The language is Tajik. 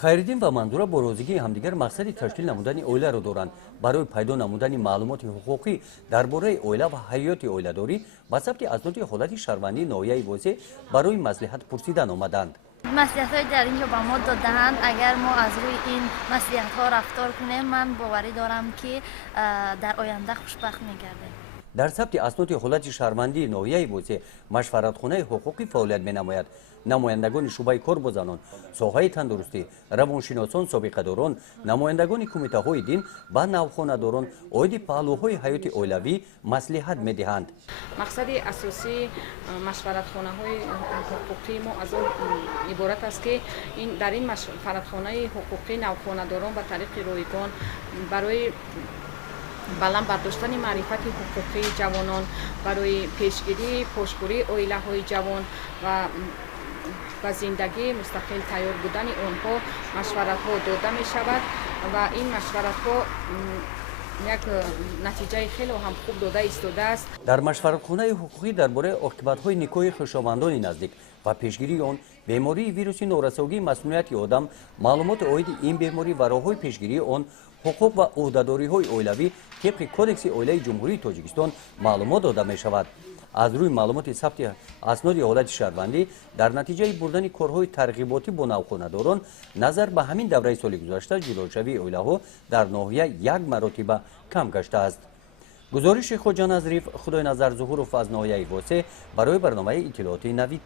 хайриддин ва мандура бо розигии ҳамдигар мақсади ташкил намудани оиларо доранд. барои пайдо намудани маълумоти ҳуқуқӣ дар бораи оила ва ҳаёти оиладорӣ ба сабти азноди ҳолати шаҳрвандии ноҳияи Восеъ барои маслиҳат пурсидан омаданд. маслиҳатҳои дар инҷо ба мо додаанд. агар мо аз рӯи ин маслиҳатҳо рафтор кунем, ман боварӣ дорам ки дар оянда хушбахт мегардем. дар сабти асноди ҳолати шаҳрвандии ноҳияи Восеъ машваратхонаи ҳуқуқӣ фаъолият менамояд. намояндагони шуъбаи корбозанон, соҳаи тандурустӣ, равоншиносон, собиқадорон, намояндагони кумитаҳои дин ва навхонадорон оиди паҳлӯҳои ҳаёти оилавӣ маслиҳат медиҳанд. мақсади асосии машваратхонаҳои ҳуқуқӣ мо аз он иборат аст ки дар ин машваратхонаи ҳуқуқӣ навхонадорон ба тариқи ройгон барои баланд бардоштани маърифати ҳуқуқии ҷавонон, барои пешгирии пошгирии оилаҳои ҷавон ва зиндагии мустақил тайёр будани онҳо машваратҳо дода мешавад ва ин машваратҳо як натиҷаи хеле ҳам хуб дода истодааст. дар машваратхонаи ҳуқуқӣ дар бораи оқибатҳои никоҳи хӯшовандони наздик ва пешгирии он, бемории вируси норасогии маснуияти одам, маълумоти оиди ин беморӣ ва роҳҳои пешгирии он, ҳуқуқ ва ӯҳдадориҳои оилавӣ тибқи кодекси оилаи ҷумҳурии Тоҷикистон маълумот дода мешавад. аз рӯи маълумоти сабти асноди ҳолати шаҳрвандӣ дар натиҷаи бурдани корҳои таргиботи бо навхонадорон назар ба ҳамин давраи соли гузашта чудошавии оилахо дар ноҳия як маротиба кам гаштааст. гузориши хоҷа назриф, худои назар зуҳуров аз ноҳияи Восеъ барои барномаи иттилооти навид.